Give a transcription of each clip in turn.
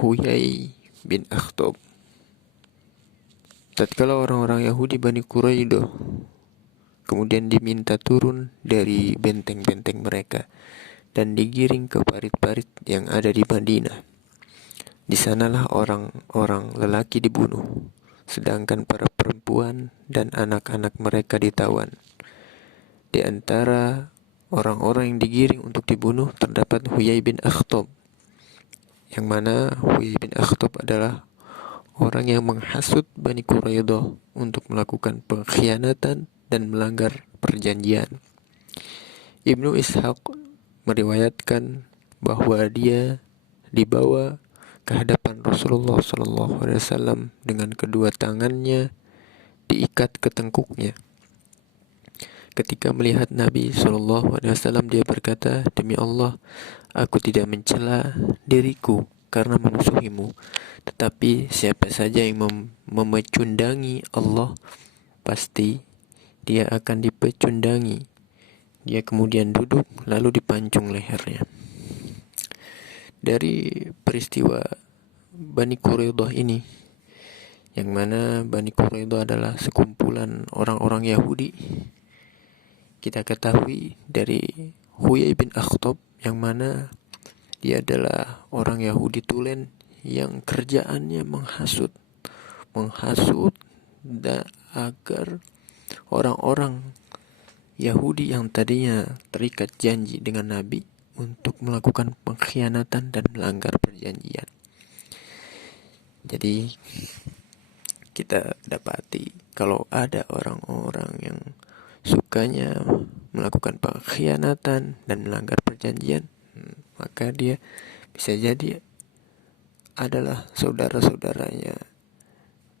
Huyai bin Akhtab. Tatkala orang-orang Yahudi Bani Quraidah kemudian diminta turun dari benteng-benteng mereka dan digiring ke parit-parit yang ada di Madinah. Di sanalah orang-orang lelaki dibunuh, sedangkan para perempuan dan anak-anak mereka ditawan. Di antara orang-orang yang digiring untuk dibunuh terdapat Huyai bin Akhtab, yang mana Huyai bin Akhtab adalah orang yang menghasut Bani Quraidah untuk melakukan pengkhianatan dan melanggar perjanjian. Ibnu Ishaq meriwayatkan bahwa dia dibawa ke hadapan Rasulullah SAW dengan kedua tangannya diikat ke tengkuknya. Ketika melihat Nabi SAW, dia berkata, "Demi Allah, aku tidak mencela diriku karena memusuhimu, tetapi siapa saja yang memecundangi Allah, pasti dia akan dipecundangi." Dia kemudian duduk lalu dipancung lehernya. Dari peristiwa Bani Quraidah ini, yang mana Bani Quraidah adalah sekumpulan orang-orang Yahudi, kita ketahui dari Huyai bin Akhtab, yang mana dia adalah orang Yahudi tulen yang kerjaannya menghasut dan agar orang-orang Yahudi yang tadinya terikat janji dengan Nabi untuk melakukan pengkhianatan dan melanggar perjanjian. Jadi kita dapati kalau ada orang-orang yang sukanya melakukan pengkhianatan dan melanggar perjanjian, maka dia bisa jadi adalah saudara-saudaranya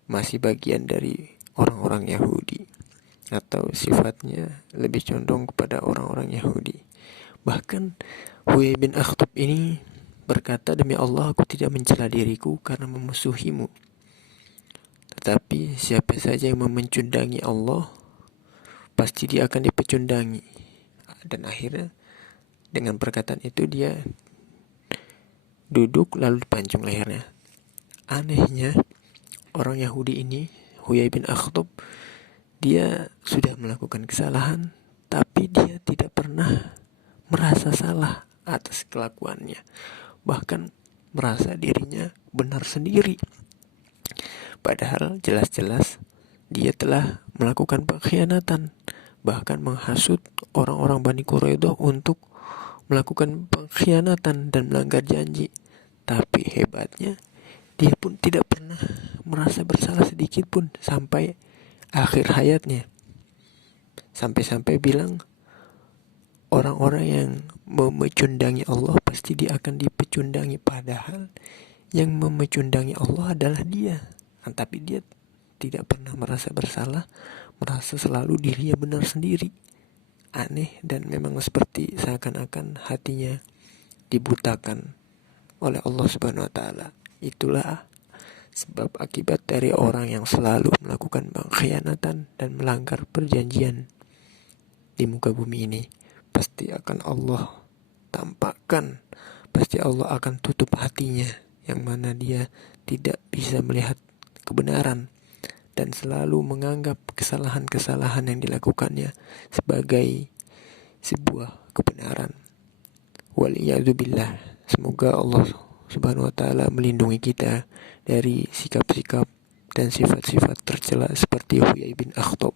masih bagian dari orang-orang Yahudi, atau sifatnya lebih condong kepada orang-orang Yahudi. Bahkan Huyai bin Akhtab ini berkata, "Demi Allah, aku tidak mencela diriku karena memusuhimu, tetapi siapa saja yang memecundangi Allah, pasti dia akan dipecundangi." Dan akhirnya dengan perkataan itu dia duduk lalu dipancung lehernya. Anehnya, orang Yahudi ini, Huyai bin Akhtab, dia sudah melakukan kesalahan, tapi dia tidak pernah merasa salah atas kelakuannya. Bahkan merasa dirinya benar sendiri. Padahal jelas-jelas dia telah melakukan pengkhianatan, bahkan menghasut orang-orang Bani Quraidah untuk melakukan pengkhianatan dan melanggar janji. Tapi hebatnya, dia pun tidak pernah merasa bersalah sedikit pun sampai akhir hayatnya. Sampai-sampai bilang, orang-orang yang memecundangi Allah pasti dia akan dipecundangi. Padahal yang memecundangi Allah adalah dia. Tapi dia tidak pernah merasa bersalah, merasa selalu dirinya benar sendiri. Aneh, dan memang seperti seakan-akan hatinya dibutakan oleh Allah Subhanahu wa Ta'ala. Itulah sebab akibat dari orang yang selalu melakukan pengkhianatan dan melanggar perjanjian di muka bumi ini. Pasti akan Allah tampakkan, pasti Allah akan tutup hatinya, yang mana dia tidak bisa melihat kebenaran dan selalu menganggap kesalahan-kesalahan yang dilakukannya sebagai sebuah kebenaran. Waliyadzubillah. Semoga Allah Subhanahu wa Ta'ala melindungi kita dari sikap-sikap dan sifat-sifat tercela seperti Huyai bin Akhtab.